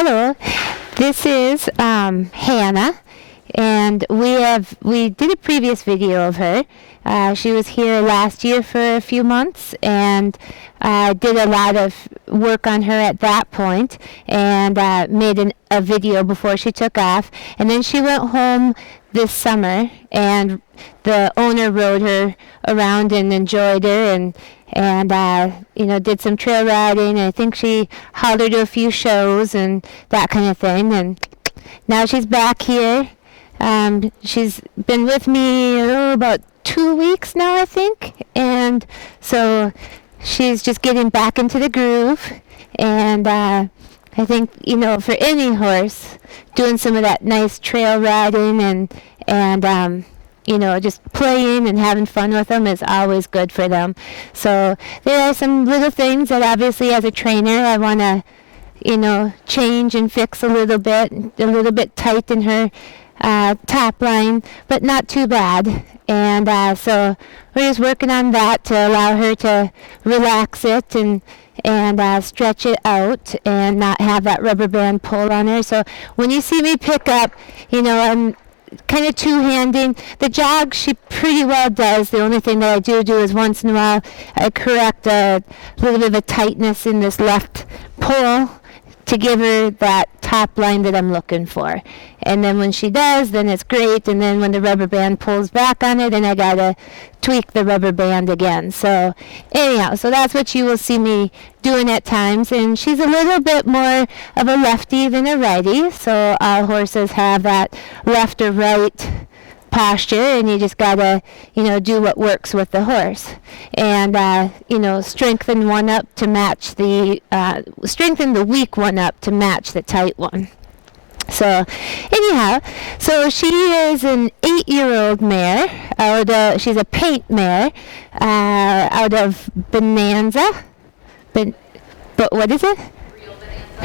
Hello, this is Hannah, and we did a previous video of her. She was here last year for a few months, and did a lot of work on her at that point, and made a video before she took off. And then she went home this summer, and the owner rode her around and enjoyed her, and did some trail riding. I think she hollered to a few shows and that kind of thing. And now she's back here. She's been with me about 2 weeks now, I think. And so she's just getting back into the groove. And I think, for any horse, doing some of that nice trail riding and just playing and having fun with them is always good for them. So there are some little things that obviously as a trainer I want to, change and fix a little bit tight in her top line, but not too bad. And so we're just working on that to allow her to relax it and stretch it out and not have that rubber band pull on her. So when you see me pick up, I'm kind of two-handing. The jog she pretty well does. The only thing that I do is once in a while I correct a little bit of a tightness in this left pull to give her that top line that I'm looking for. And then when she does, then it's great. And then when the rubber band pulls back on it, then I gotta tweak the rubber band again. So anyhow, so that's what you will see me doing at times. And she's a little bit more of a lefty than a righty. So all horses have that left or right posture, and you just gotta do what works with the horse, and strengthen one up to match the strengthen the weak one up to match the tight one. So anyhow, so she is an 8-year-old mare. She's a paint mare out of Bonanza. But what is it?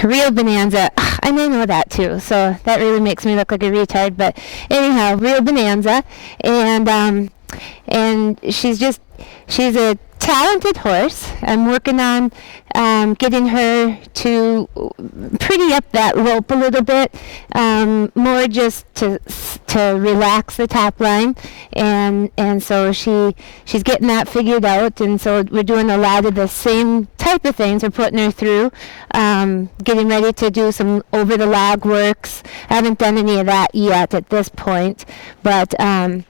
Real Bonanza. I may know that too, so that really makes me look like a retard. But anyhow, Real Bonanza, and she's a talented horse. I'm working on getting her to pretty up that rope a little bit, more just to relax the top line, and so she's getting that figured out. And so we're doing a lot of the same type of things. We're putting her through, getting ready to do some over the log works. I haven't done any of that yet at this point, but a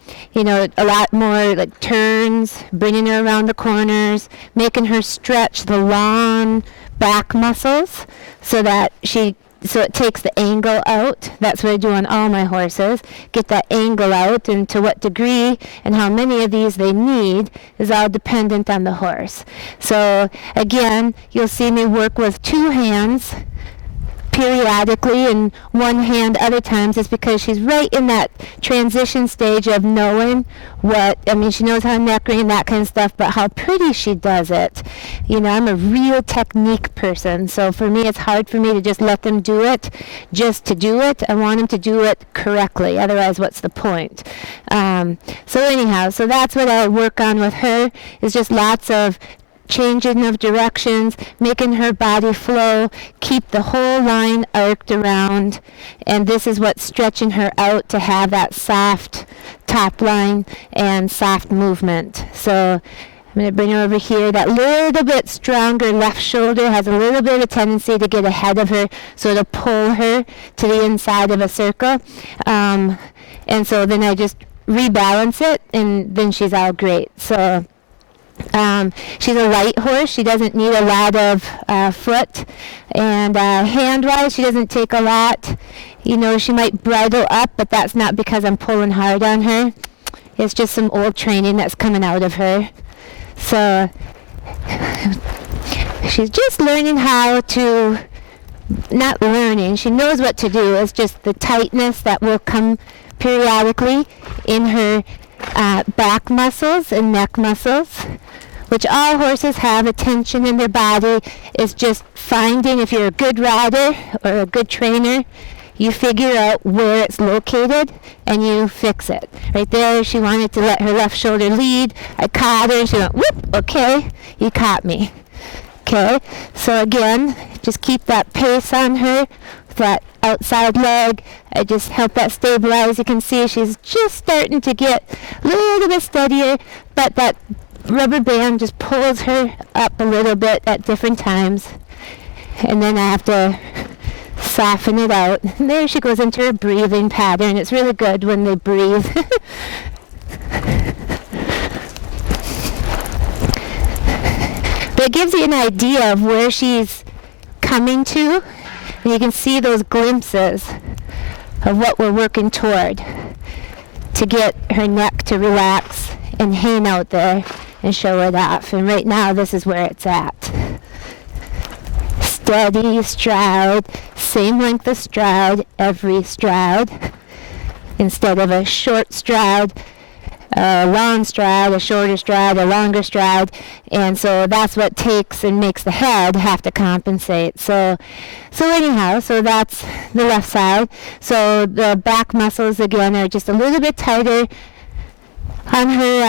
lot more like turns, bringing her around the corners, making her stretch the long back muscles so it takes the angle out. That's what I do on all my horses. Get that angle out, and to what degree and how many of these they need is all dependent on the horse. So again, you'll see me work with 2 hands periodically, and one hand other times. Is because she's right in that transition stage of knowing she knows how to neck ring and that kind of stuff, but how pretty she does it. I'm a real technique person, so for me it's hard for me to just let them do it just to do it. I want them to do it correctly, otherwise what's the point? So anyhow, so that's what I work on with her, is just lots of changing of directions, making her body flow, keep the whole line arced around, and this is what's stretching her out to have that soft top line and soft movement. So I'm going to bring her over here. That little bit stronger left shoulder has a little bit of a tendency to get ahead of her, so it'll pull her to the inside of a circle, and so then I just rebalance it, and then she's all great. So she's a light horse. She doesn't need a lot of foot, and hand-wise, she doesn't take a lot. She might bridle up, but that's not because I'm pulling hard on her. It's just some old training that's coming out of her. So she's just learning how to, not learning, she knows what to do. It's just the tightness that will come periodically in her back muscles and neck muscles, which all horses have. A tension in their body is just finding, if you're a good rider or a good trainer, you figure out where it's located and you fix it. Right there, she wanted to let her left shoulder lead. I caught her, she went, whoop, okay, you caught me. Okay, so again, just keep that pace on her that outside leg. I just help that stabilize. You can see she's just starting to get a little bit steadier, but that rubber band just pulls her up a little bit at different times. And then I have to soften it out. And there she goes into her breathing pattern. It's really good when they breathe. But it gives you an idea of where she's coming to. And you can see those glimpses of what we're working toward to get her neck to relax and hang out there and show it off. And right now, this is where it's at. Steady stride, same length of stride every stride. Instead of a short stride, a long stride, a shorter stride, a longer stride. And so that's what takes and makes the head have to compensate. So anyhow, so that's the left side. So the back muscles again are just a little bit tighter on her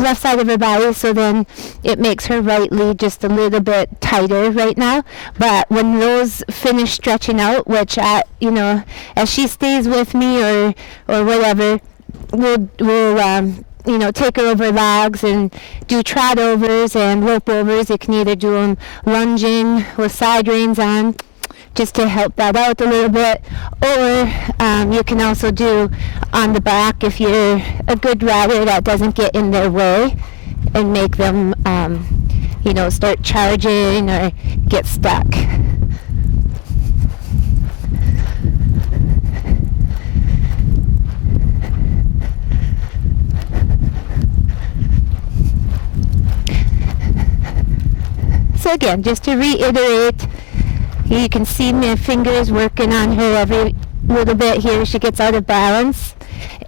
left side of her body, so then it makes her right leg just a little bit tighter right now. But when those finish stretching out, which as she stays with me or whatever, we'll take her over logs and do trot overs and rope overs. You can either do them lunging with side reins on, just to help that out a little bit, or you can also do on the back if you're a good rider that doesn't get in their way and make them start charging or get stuck. So again, just to reiterate, you can see my fingers working on her every little bit here. She gets out of balance,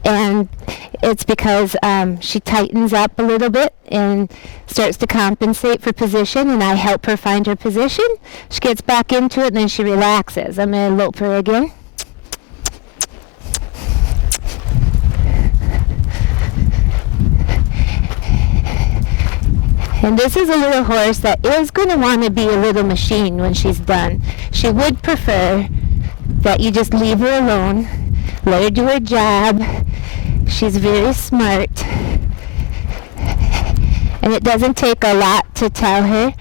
and it's because she tightens up a little bit and starts to compensate for position, and I help her find her position. She gets back into it, and then she relaxes. I'm going to lope her again. And this is a little horse that is going to want to be a little machine when she's done. She would prefer that you just leave her alone, let her do her job. She's very smart. And it doesn't take a lot to tell her.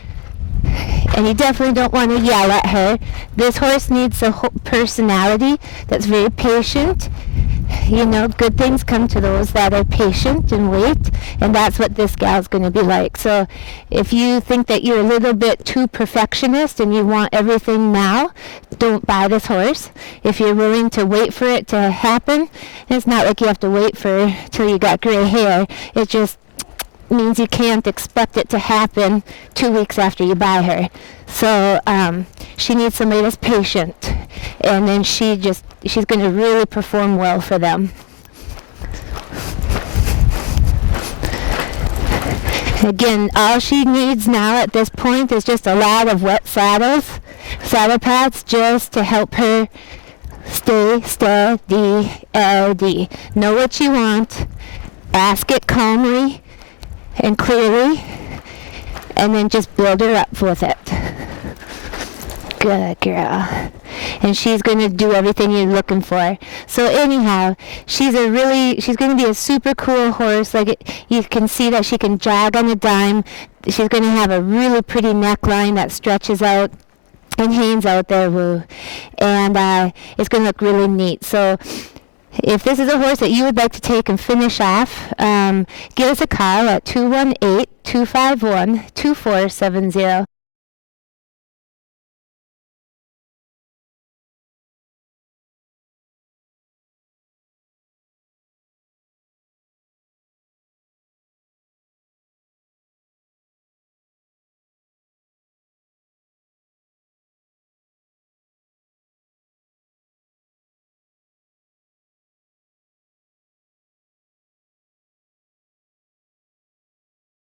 And you definitely don't want to yell at her. This horse needs a personality that's very patient. Good things come to those that are patient and wait, and that's what this gal's going to be like. So if you think that you're a little bit too perfectionist and you want everything now, don't buy this horse. If you're willing to wait for it to happen, it's not like you have to wait for till you got gray hair. It just means you can't expect it to happen 2 weeks after you buy her. So she needs somebody that's patient, and then she's going to really perform well for them. Again, all she needs now at this point is just a lot of wet saddle pads, just to help her stay steady. Know what you want, ask it calmly and clearly, and then just build her up with it. Good girl. And she's going to do everything you're looking for. So anyhow, she's going to be a super cool horse. You can see that she can jog on a dime. She's going to have a really pretty neckline that stretches out and hangs out there, woo. And it's going to look really neat. So if this is a horse that you would like to take and finish off, give us a call at 218-251-2470.